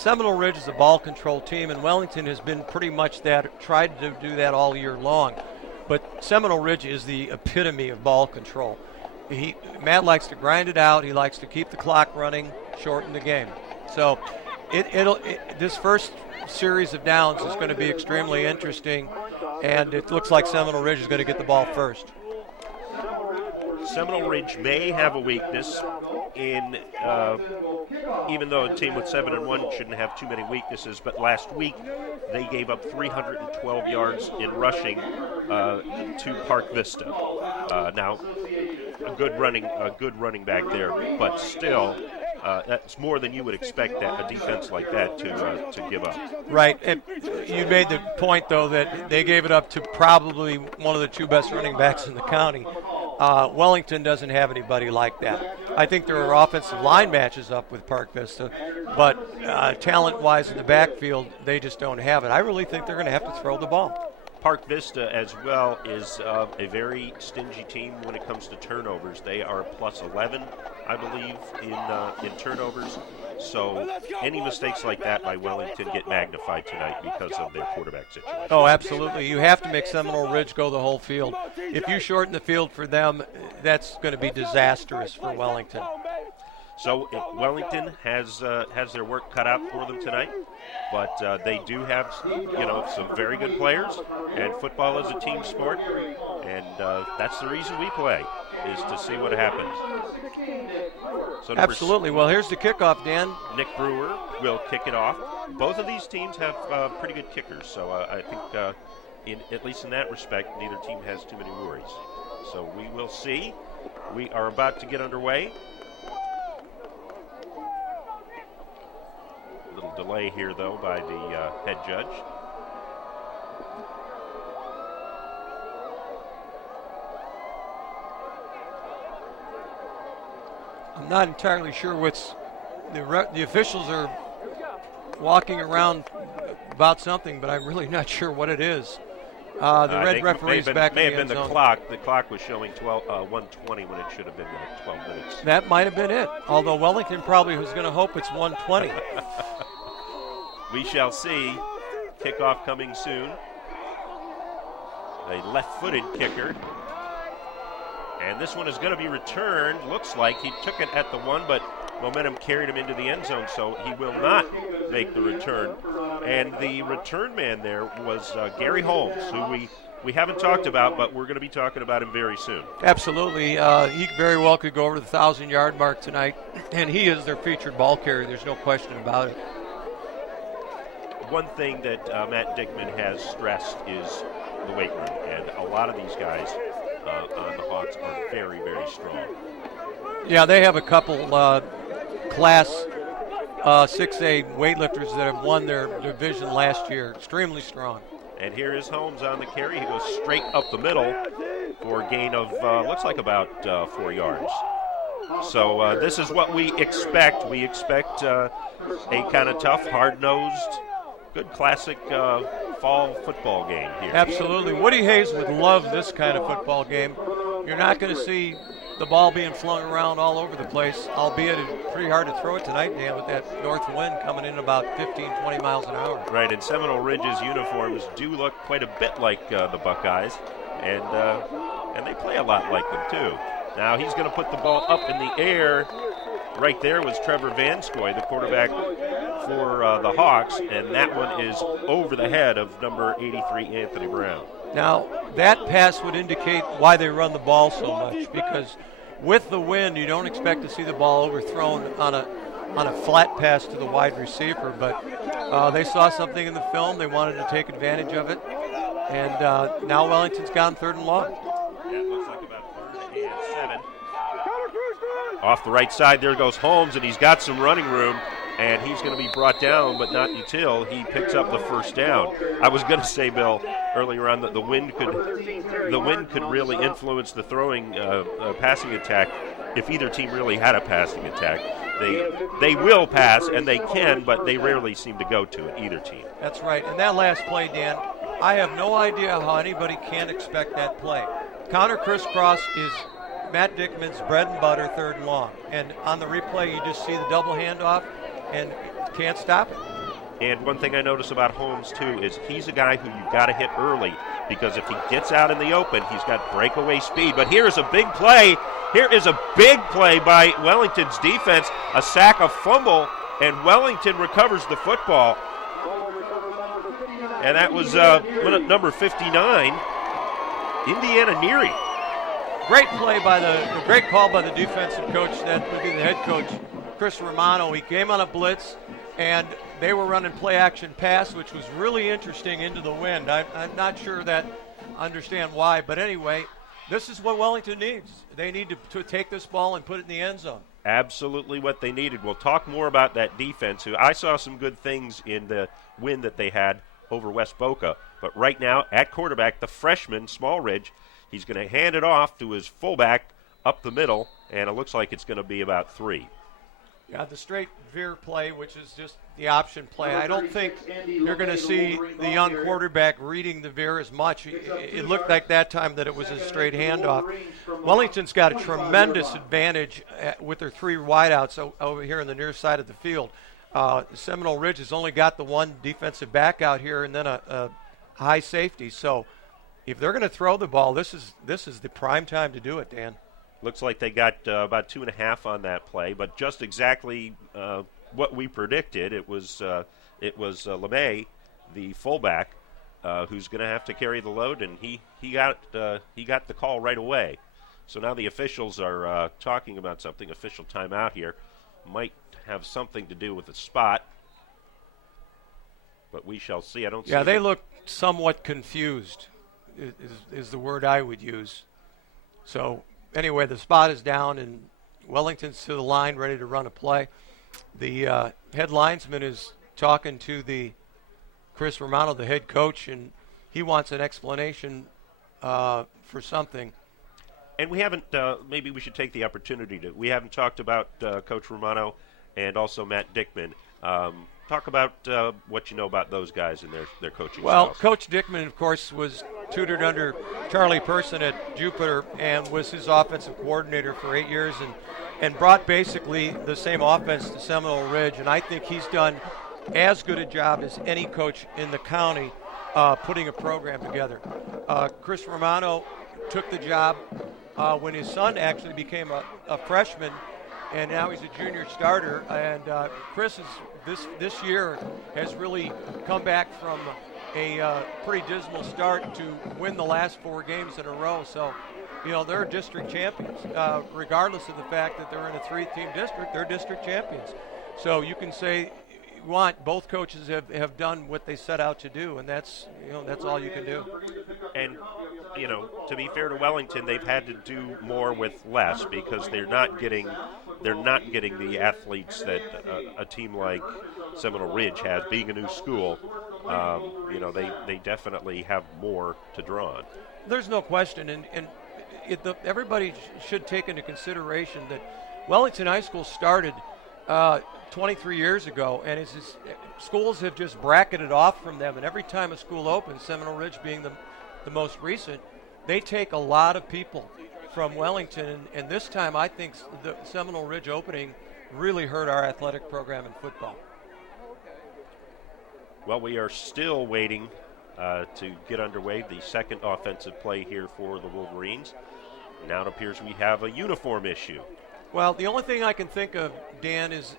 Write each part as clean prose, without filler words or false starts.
Seminole Ridge is a ball control team, and Wellington has been pretty much that, tried to do that all year long. But Seminole Ridge is the epitome of ball control. Matt likes to grind it out. He likes to keep the clock running, shorten the game. So this first series of downs is going to be extremely interesting, and it looks like Seminole Ridge is going to get the ball first. Seminole Ridge may have a weakness in, even though a team with 7-1 shouldn't have too many weaknesses, but last week they gave up 312 yards in rushing to Park Vista. Now, a good running back there, but still, that's more than you would expect a defense like that to give up. Right. And you made the point, though, that they gave it up to probably one of the two best running backs in the county. Wellington doesn't have anybody like that. I think there are offensive line matches up with Park Vista, but talent-wise in the backfield, they just don't have it. I really think they're going to have to throw the ball. Park Vista as well is a very stingy team when it comes to turnovers. They are plus 11, I believe, in turnovers. So any mistakes like that by Wellington get magnified tonight because of their quarterback situation. Oh, absolutely. You have to make Seminole Ridge go the whole field. If you shorten the field for them, that's going to be disastrous for Wellington. So Wellington has their work cut out for them tonight, but they do have some very good players, and football is a team sport, and that's the reason we play, is to see what happens. So absolutely. Well, here's the kickoff, Dan. Nick Brewer will kick it off. Both of these teams have pretty good kickers, so I think at least in that respect, neither team has too many worries. So we will see. We are about to get underway. A little delay here, though, by the head judge. I'm not entirely sure what's the officials are walking around about something, but I'm really not sure what it is. The red referee's back in the end zone. May have been the clock. The clock was showing 1:20 when it should have been 12 minutes. That might have been it, although Wellington probably was going to hope it's 1:20. We shall see. Kickoff coming soon. A left-footed kicker. And this one is going to be returned. Looks like he took it at the 1, but momentum carried him into the end zone, so he will not make the return. And the return man there was Gary Holmes, who we haven't talked about, but we're going to be talking about him very soon. Absolutely. He very well could go over the 1,000-yard mark tonight, and he is their featured ball carrier. There's no question about it. One thing that Matt Dickman has stressed is the weight room, and a lot of these guys on the Hawks are very, very strong. Yeah, they have a couple Class 6A weightlifters that have won their division last year. Extremely strong. And here is Holmes on the carry. He goes straight up the middle for a gain of, looks like about 4 yards. So this is what we expect. We expect a kind of tough, hard-nosed, good classic fall football game here. Absolutely. Woody Hayes would love this kind of football game. You're not going to see the ball being flung around all over the place, albeit it's pretty hard to throw it tonight, Dan, with that north wind coming in about 15, 20 miles an hour. Right, and Seminole Ridge's uniforms do look quite a bit like the Buckeyes, and they play a lot like them, too. Now he's going to put the ball up in the air. Right there was Trevor Vanskoy, the quarterback for the Hawks, and that one is over the head of number 83, Anthony Brown. Now, that pass would indicate why they run the ball so much, because with the wind, you don't expect to see the ball overthrown on a flat pass to the wide receiver, but they saw something in the film. They wanted to take advantage of it, and now Wellington's gone 3rd and long. Yeah, it looks like about 3rd and 7. Off the right side, there goes Holmes, and he's got some running room, and he's going to be brought down, but not until he picks up the first down. I was going to say, Bill, earlier on that the wind could really influence the throwing passing attack if either team really had a passing attack. They will pass, and they can, but they rarely seem to go to it, either team. That's right. And that last play, Dan, I have no idea how anybody can expect that play. Counter crisscross is Matt Dickman's bread and butter, 3rd and long. And on the replay, you just see the double handoff, and can't stop it. And one thing I notice about Holmes, too, is he's a guy who you've got to hit early, because if he gets out in the open, he's got breakaway speed. But here is a big play. Here is a big play by Wellington's defense, a sack, a fumble, and Wellington recovers the football. And that was number 59, Indiana Neary. Great play by the great call by the defensive coach. That would be the head coach, Chris Romano. He came on a blitz, and they were running play action pass, which was really interesting into the wind. I'm not sure that understand why, but anyway, this is what Wellington needs. They need to take this ball and put it in the end zone. Absolutely what they needed. We'll talk more about that defense, who I saw some good things in the win that they had over West Boca. But right now, at quarterback, the freshman, Seminole Ridge, he's going to hand it off to his fullback up the middle, and it looks like it's going to be about 3. Yeah, the straight veer play, which is just the option play. I don't think you're going to see the young quarterback reading the veer as much. It looked like that time that it was a straight handoff. Wellington's got a tremendous advantage with their 3 wideouts over here on the near side of the field. Seminole Ridge has only got the 1 defensive back out here and then a high safety. So if they're going to throw the ball, this is the prime time to do it, Dan. Looks like they got about 2.5 on that play, but just exactly what we predicted. It was LeMay, the fullback, who's going to have to carry the load, and he got the call right away. So now the officials are talking about something. Official timeout here might have something to do with the spot, but we shall see. I don't. Yeah, see they look somewhat confused. Is the word I would use. So. Anyway, the spot is down, and Wellington's to the line, ready to run a play. The head linesman is talking to the Chris Romano, the head coach, and he wants an explanation for something. And we haven't, maybe we should take the opportunity we haven't talked about Coach Romano and also Matt Dickman. Talk about what you know about those guys and their coaching styles. Coach Dickman, of course, was tutored under Charlie Person at Jupiter and was his offensive coordinator for 8 years and brought basically the same offense to Seminole Ridge. And I think he's done as good a job as any coach in the county putting a program together. Chris Romano took the job when his son actually became a freshman, and now he's a junior starter. And Chris is this year has really come back from a pretty dismal start to win the last 4 games in a row. So, they're district champions. Regardless of the fact that they're in a 3-team district, they're district champions. So you can say both coaches have done what they set out to do, and that's all you can do. And to be fair to Wellington, they've had to do more with less because they're not getting the athletes that a team like Seminole Ridge has. Being a new school, they definitely have more to draw on. There's no question, and everybody should take into consideration that Wellington High School started 23 years ago, and schools have just bracketed off from them. And every time a school opens, Seminole Ridge being the most recent, they take a lot of people from Wellington, and this time I think the Seminole Ridge opening really hurt our athletic program in football. Well, we are still waiting to get underway. The second offensive play here for the Wolverines. Now it appears we have a uniform issue. Well, the only thing I can think of, Dan, is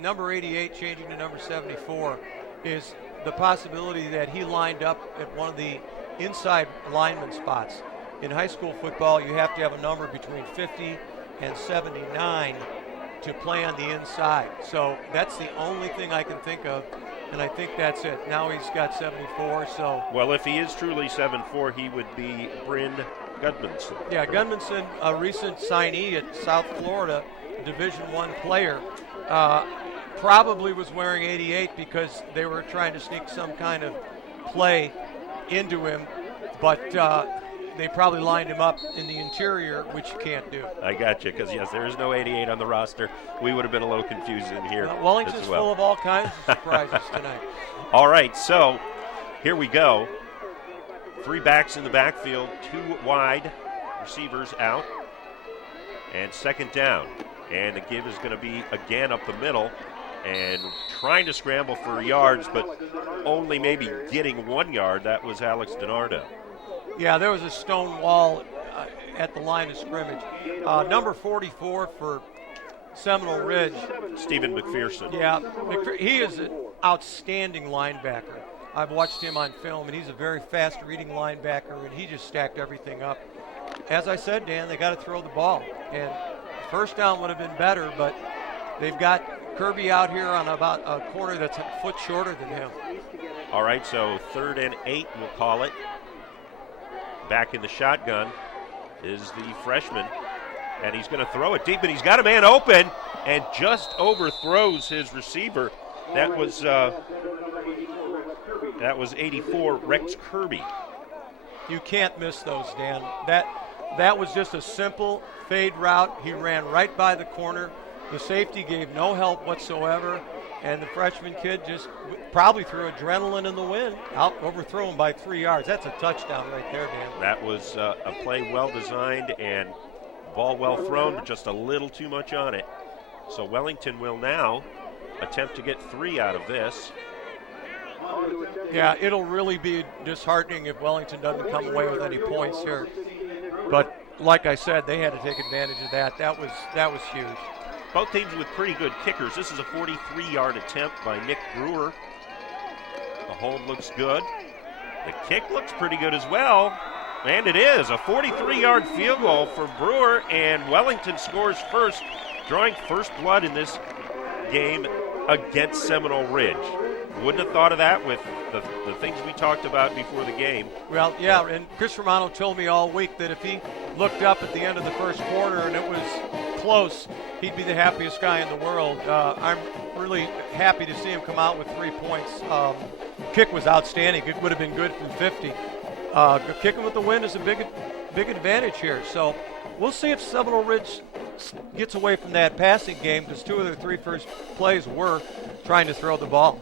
number 88 changing to number 74 is the possibility that he lined up at one of the inside lineman spots. In high school football, you have to have a number between 50 and 79 to play on the inside. So that's the only thing I can think of, and I think that's it. Now he's got 74, so. Well, if he is truly 7'4", he would be Bryn Gudmundson. Yeah, Gudmundson, a recent signee at South Florida, Division I player, probably was wearing 88 because they were trying to sneak some kind of play into him, but they probably lined him up in the interior, which you can't do. I got you, because, yes, there is no 88 on the roster. We would have been a little confused in here. Wellington's full of all kinds of surprises tonight. All right, so here we go. 3 backs in the backfield, 2 wide, receivers out, and second down. And the give is going to be again up the middle. and trying to scramble for yards, but only maybe getting 1 yard. That was Alex DiNardo. Yeah, there was a stone wall at the line of scrimmage. Number 44 for Seminole Ridge, Stephen McPherson. Yeah, he is an outstanding linebacker. I've watched him on film, and he's a very fast-reading linebacker, and he just stacked everything up. As I said, Dan, they got to throw the ball, and first down would have been better, but they've got Kirby out here on about a corner that's a foot shorter than him. All right, so 3rd and 8, we'll call it. Back in the shotgun is the freshman, and he's going to throw it deep, and he's got a man open and just overthrows his receiver. That was 84, Rex Kirby. You can't miss those, Dan. That was just a simple fade route. He ran right by the corner. The safety gave no help whatsoever, and the freshman kid just probably threw adrenaline in the wind, overthrew him by 3 yards. That's a touchdown right there, Dan. That was a play well designed and ball well thrown, but just a little too much on it. So Wellington will now attempt to get 3 out of this. Yeah, it'll really be disheartening if Wellington doesn't come away with any points here. But like I said, they had to take advantage of that. That was huge. Both teams with pretty good kickers. This is a 43-yard attempt by Nick Brewer. The home looks good. The kick looks pretty good as well. And it is a 43-yard field goal for Brewer, and Wellington scores first, drawing first blood in this game against Seminole Ridge. Wouldn't have thought of that with the things we talked about before the game. Well, yeah, and Chris Romano told me all week that if he looked up at the end of the first quarter and it was close, he'd be the happiest guy in the world. I'm really happy to see him come out with 3 points. Kick was outstanding. It would have been good from 50. Kicking with the wind is a big advantage here. So we'll see if Seminole Ridge gets away from that passing game, because 2 of their 3 first plays were trying to throw the ball.